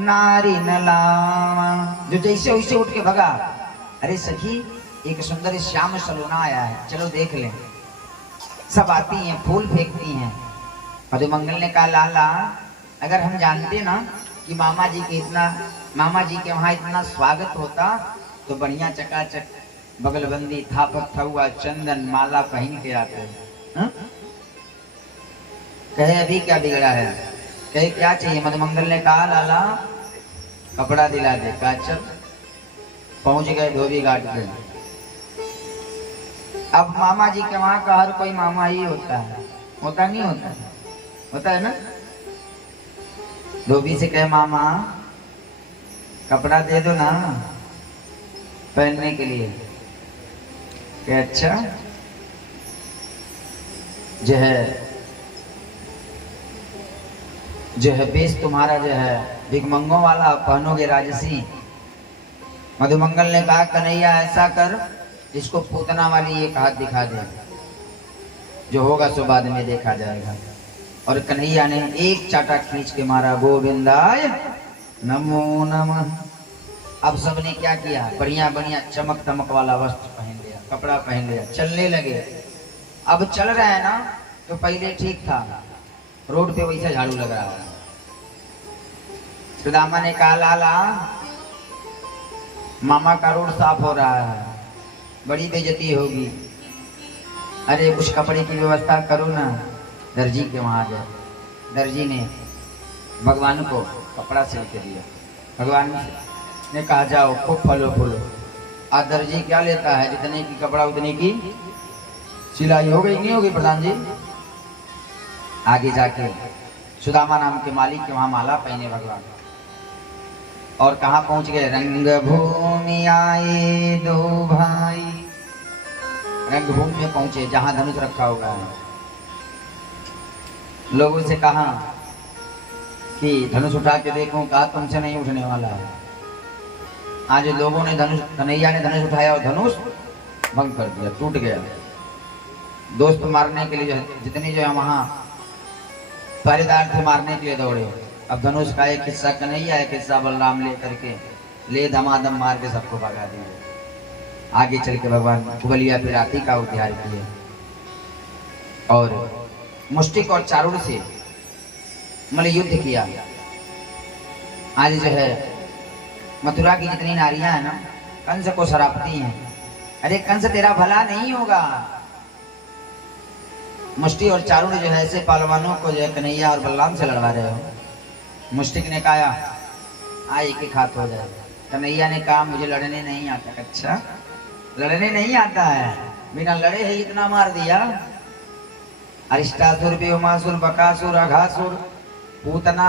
नारी न लावा, जो जैसे वैसे उठ के भगा। अरे सखी, एक सुंदर श्याम सलोना आया है, चलो देख लें। सब आती हैं, फूल फेंकती हैं। मधुमंगल ने कहा लाला, अगर हम जानते ना कि मामा जी के वहां इतना स्वागत होता तो बढ़िया चकाचक बगलबंदी थापक थुआ चंदन माला पहन के आते। कहे अभी क्या बिगड़ा है, कहे क्या चाहिए। मधुमंगल ने कहा लाला कपड़ा दिला दे। कहा चल। पहुंच गए धोबी घाट पे। अब मामा जी के वहां का हर कोई मामा ही होता है, होता नहीं होता, होता है ना। धोबी से कहे मामा कपड़ा दे दो ना पहनने के लिए। कि अच्छा जो है बेस तुम्हारा जो है भिखमंगों वाला, पहनोगे राजसी। मधुमंगल ने कहा कन्हैया ऐसा कर, इसको पूतना वाली एक हाथ दिखा दे, जो होगा सो बाद में देखा जाएगा। और कन्हैया ने एक चाटा खींच के मारा, गोविंदाय नमो नमः। अब सबने क्या किया, बढ़िया बढ़िया चमक तमक वाला वस्त्र पहन लिया, कपड़ा पहन लिया, चलने लगे। अब चल रहे हैं ना, तो पहले ठीक था, रोड पे वैसे झाड़ू लग रहा है। सुदामा ने कहा लाला मामा का रोड साफ हो रहा है, बड़ी बेइज्जती होगी। अरे कुछ कपड़े की व्यवस्था करो ना। दर्जी के वहां गए, दर्जी ने भगवान को कपड़ा सिल के दिया। भगवान ने कहा जाओ खूब फलो फूलो। आज दर्जी क्या लेता है, जितने की कपड़ा उतने की सिलाई हो गई, नहीं होगी प्रधान जी। आगे जाके सुदामा नाम के मालिक के वहां माला पहने भगवान। और कहाँ पहुंच गए, रंग भूमि आए दो भाई। रंगभूमि में पहुंचे जहां धनुष रखा हुआ है। लोगों से कहा कि धनुष उठा के देखो, कहा तुमसे नहीं उठने वाला है। आज लोगों ने कन्हैया ने धनुष उठाया और धनुष भंग कर दिया, टूट गया। दोस्त मारने के लिए जितने जो है वहां पहरेदार थे मारने के लिए दौड़े। अब धनुष का एक हिस्सा कन्हैया, एक हिस्सा बलराम ले करके ले धमाधम मार के सबको भगा दिए। आगे चल के भगवान कुबलिया पिराती का उद्धार किए और मुष्टिक और चारुड़ से मल युद्ध किया। आज जो है मथुरा की जितनी नारियां हैं ना, कंस को सरापती हैं। अरे कंस तेरा भला नहीं होगा। मुष्टि और चारुड़ जो है ऐसे पहलवानों को जो है कन्हैया और बलराम से लड़वा रहे हो। मुष्टिक ने कहा एक एक हाथ हो जाए। कन्हैया ने कहा मुझे लड़ने नहीं आता। अच्छा लड़ने नहीं आता है, बिना लड़े ही इतना मार दिया। अरिष्टासुर, व्योमासुर, बकासुर, अघासुर, पूतना,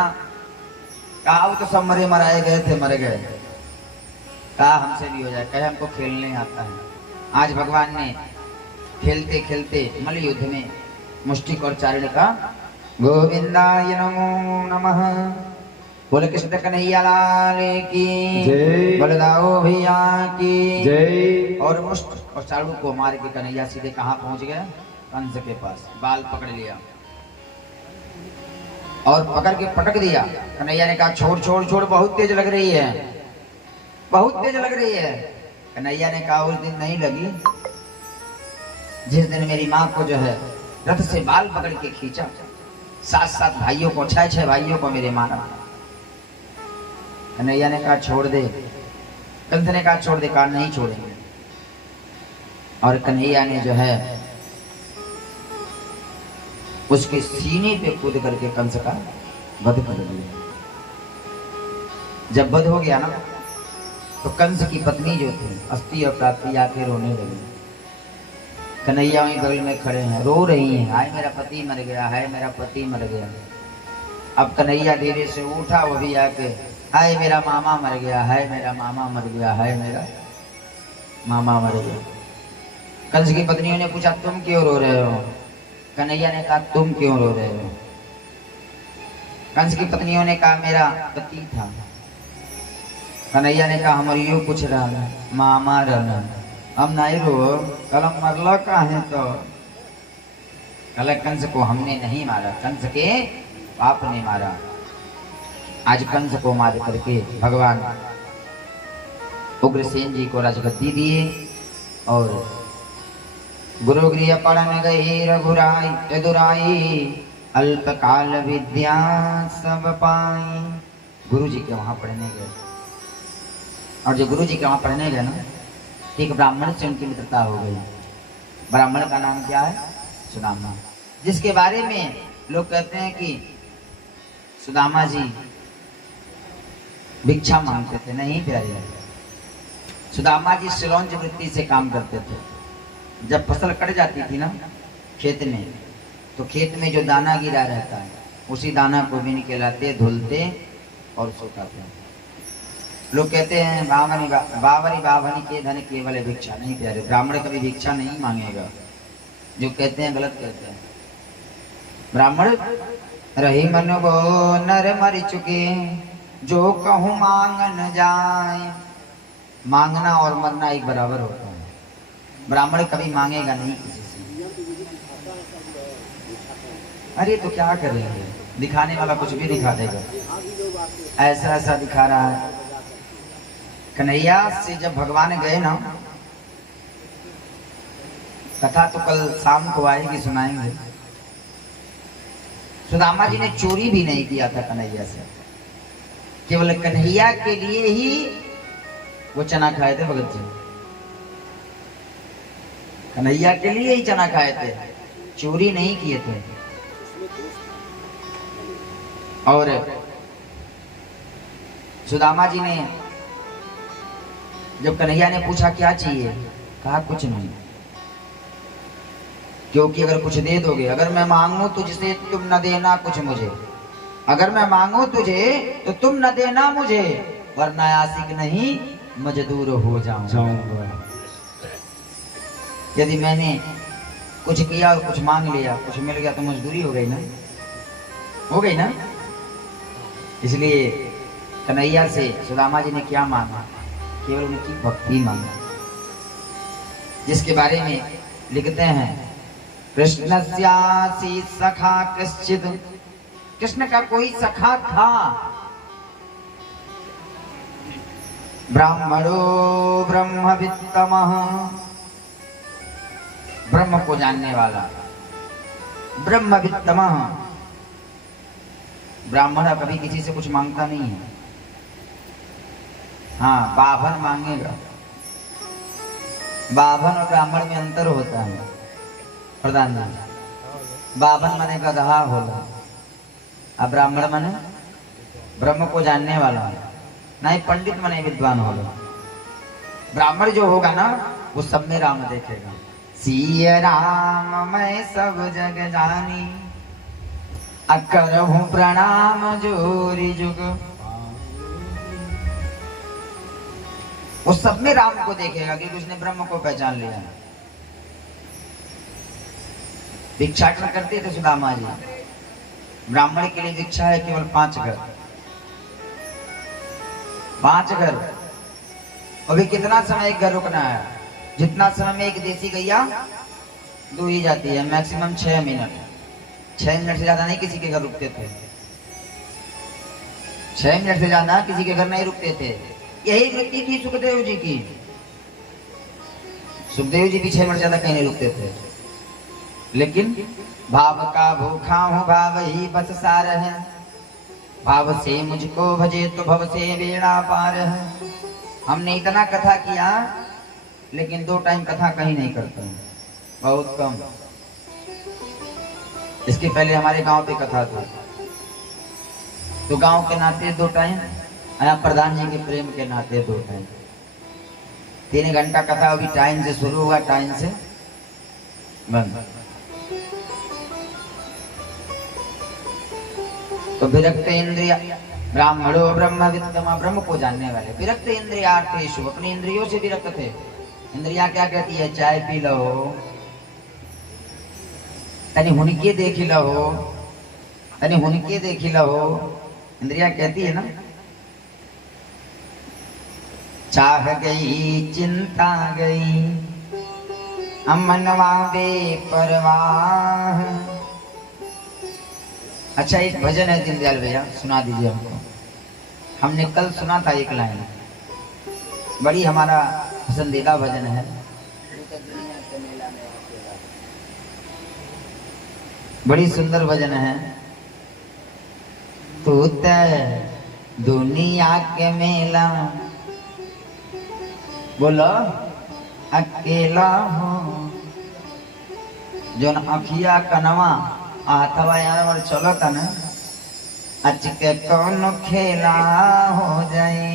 कहा तो सब मराए गए थे, मर गए। कहा हमसे भी हो जाए, कहे हमको खेलने आता है। आज भगवान ने खेलते खेलते मल युद्ध में मुष्टिक और चारुड़ का गोविंदाय नमो नमः। बोले कृष्ण कन्हैया लाल की जय, बलदाओ भैया की जय। और मुष्ट और चारुड़ को मार के कन्हैया सीधे कहाँ पहुंच गया, कंस के पास। बाल पकड़ लिया और पकड़ के पटक दिया। कन्हैया ने कहा छोड़ छोड़ छोड़, बहुत तेज लग रही है, बहुत तेज लग रही है। कन्हैया ने कहा उस दिन नहीं लगी जिस दिन मेरी माँ को जो है रथ से बाल पकड़ के खींचा। 7 भाइयों को, 6 भाइयों को मेरे मारा। कन्हैया ने कहा छोड़ दे। कंस ने कहा छोड़ दे। कहा नहीं छोड़ेंगे। और कन्हैया ने जो है उसके सीने पे कूद करके कंस का वध कर दिया। जब वध हो गया ना, तो कंस की पत्नी जो थी अस्ति और प्राप्ति आके रोने लगी। कन्हैया वहीं बगल में खड़े हैं, रो रही हैं, हाय मेरा पति मर गया, हाय मेरा पति मर गया। अब कन्हैया धीरे से उठा, वो भी आके हाय मेरा मामा मर गया, हाय मेरा मामा मर गया, हाय मेरा मामा मर गया। कंस की पत्नियों ने पूछा तुम क्यों रो रहे हो? कन्हैया ने कहा तुम क्यों रो रहे हो? कंस की पत्नियों ने कहा मेरा पति था। कन्हैया ने कहा हमारी यो पूछ रहा मामा रहना, हम नहीं रो, कल मरला का है तो कल कंस को हमने नहीं मारा, कंस के बाप ने मारा। आज कंस को मार करके भगवान उग्रसेन जी को राजगद्दी दिए और गुरु गृह पढ़न गए रघुराई यदुराई अल्पकाल विद्या सब पाई। गुरु जी के वहां पढ़ने गए और जो गुरु जी के वहां पढ़ने गए ना, एक ब्राह्मण से उनकी मित्रता हो गई। ब्राह्मण का नाम क्या है? सुदामा, जिसके बारे में लोग कहते हैं कि सुदामा जी भिक्षा मांगते थे। नहीं प्यारे, सुदामा जी सिलौंज वृत्ति से काम करते थे। जब फसल कट जाती थी ना खेत में, तो खेत में जो दाना गिरा रहता है उसी दाना को भी निकलाते, धुलते और सुखाते। लोग कहते हैं बावरी बावनी के धन केवल भिक्षा। नहीं प्यारे, ब्राह्मण कभी भिक्षा नहीं मांगेगा। जो कहते हैं गलत कहते हैं। ब्राह्मण रही मन वो नर मर चुके, जो कहूँ मांग न जाए। मांगना और मरना एक बराबर होता है। ब्राह्मण कभी मांगेगा नहीं किसी से। अरे तो क्या करेंगे, दिखाने वाला कुछ भी दिखा देगा। ऐसा ऐसा दिखा रहा है। कन्हैया से जब भगवान गए ना, कथा तो कल शाम को आएगी, सुनाएंगे। सुदामा जी ने चोरी भी नहीं किया था कन्हैया से, केवल कन्हैया के लिए ही वो चना खाए थे। भगत जी कन्हैया के लिए ही चना खाए थे, चोरी नहीं किए थे। और सुदामा जी ने जब कन्हैया ने पूछा क्या चाहिए, कहा कुछ नहीं, क्योंकि अगर कुछ दे दोगे, अगर मैं मांगू तुझसे तुम न देना कुछ मुझे, अगर मैं मांगू तुझे तो तुम न देना मुझे, वरना आशिक नहीं मजदूर हो जाऊंगा। यदि मैंने कुछ किया और कुछ मांग लिया, कुछ मिल गया तो मजदूरी हो गई ना, हो गई ना। इसलिए कन्हैया से सुदामा जी ने क्या मांगा, केवल उनकी भक्ति मांगा, जिसके बारे में लिखते हैं कृष्णस्यासी सखा कश्चित्। कृष्ण का कोई सखा था, ब्राह्मणो ब्रह्मवित्तमः, ब्रह्म को जानने वाला। ब्रह्मवित्तमः, ब्राह्मण कभी किसी से कुछ मांगता नहीं है। हाँ, बाभन मांगेगा। बाभन और ब्राह्मण में अंतर होता है प्रधान जी। बाभन माने गधा होला, अब ब्राह्मण माने ब्रह्म को जानने वाला, नहीं पंडित माने विद्वान होला। ब्राह्मण जो होगा ना वो सब में राम देखेगा। सिया राम मैं सब जग जानी, अकरहूं प्रणाम जोरी जुग। वो सब में राम को देखेगा क्योंकि उसने ब्रह्म को पहचान लिया। भिक्षाटन करते थे सुदामा जी। ब्राह्मण के लिए भिक्षा है केवल 5 घर, 5 घर। अभी कितना समय एक घर रुकना है, जितना समय में एक देसी गैया दो ही जाती है, मैक्सिमम 6 मिनट। 6 मिनट से ज्यादा नहीं किसी के घर रुकते थे। 6 मिनट से ज्यादा किसी के घर नहीं रुकते थे। यही वृत्ति थी सुखदेव जी की। सुखदेव जी भी 6 मिनट ज्यादा कहीं नहीं रुकते थे। लेकिन भाव का भूखा हूँ भाव ही बस सार है, भाव से मुझको भजे तो भव से बेड़ा पार है। हमने इतना कथा किया लेकिन 2 टाइम कथा कहीं नहीं करते हैं, बहुत कम। इसके पहले हमारे गांव पे कथा था, तो गांव के नाते 2 टाइम, यहाँ प्रधान जी के प्रेम के नाते 2 टाइम। 3 घंटा कथा अभी टाइम से शुरू हुआ, टाइम से बंद। तो विरक्त इंद्रिया ब्राह्मणो ब्रह्मवित्तम, ब्रह्म को जानने वाले। विरक्त इंद्रियार्थेषु, अपनी इंद्रियों से विरक्त थे। इंद्रिया क्या कहती है? चाय पी लो, तनी हुनके देख लो, तनी हुनके देख लो, इंद्रिया कहती है ना। चाह गई चिंता गई, अमनवा बेपरवाह। अच्छा, एक भजन है दीनदयाल भैया, सुना दीजिए हमको। हमने कल सुना था एक लाइन, बड़ी हमारा पसंदीदा भजन है। बड़ी सुंदर भजन है। तू ते दुनिया के मेला बोलो अकेला हो, जो अखिया कनवा आथवा यार चलो तन अच के कौन खेला हो जाए।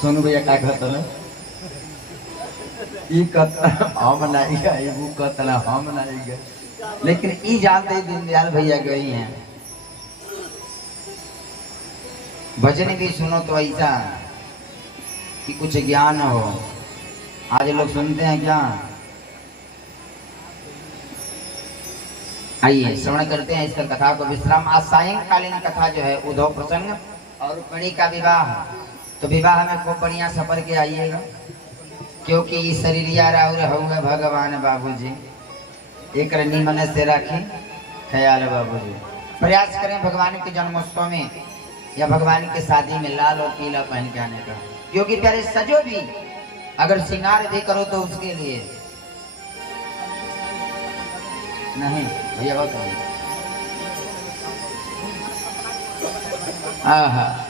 सोनू भैया क्या कहते हैं, ई कहता हम नहीं गए, वो कहता हम नहीं गए, लेकिन ई जानते दीनदयाल भैया गई हैं। भजन भी सुनो तो ऐसा कि कुछ ज्ञान हो। आज लोग सुनते हैं क्या? आइए श्रवण करते हैं इसका कथा को विश्राम। आज सायंकालीन कथा जो है उद्धव प्रसंग और रुक्मिणी का विवाह। तो विवाह में खूब बढ़िया सफर के आइएगा, क्योंकि शरीरिया राउर हुए भगवान बाबूजी, एक निमन से रखी ख्याल बाबूजी। प्रयास करें भगवान के जन्मोत्सव में या भगवान के शादी में लाल और पीला पहन के आने का, क्योंकि प्यारे सजो भी अगर श्रृंगार भी करो तो उसके लिए नहीं भैया बहुत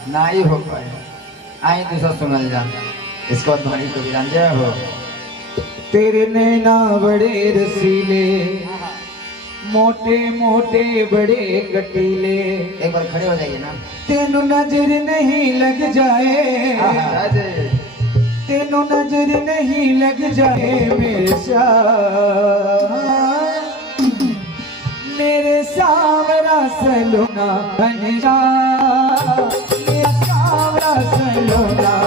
ना ही हो पाए। आए दूसरा सुनल जा, इसको ध्वनि को विरांजय हो। तेरे नैना बड़े रसीले, मोटे मोटे बड़े कटीले, एक बार खड़े हो जाइए ना। तेनू नजर नहीं लग जाए, तेनू नजर नहीं लग जाए मेरे श्याम, मेरे सावरा सलोना घनश्याम, मेरा सावरा सलोना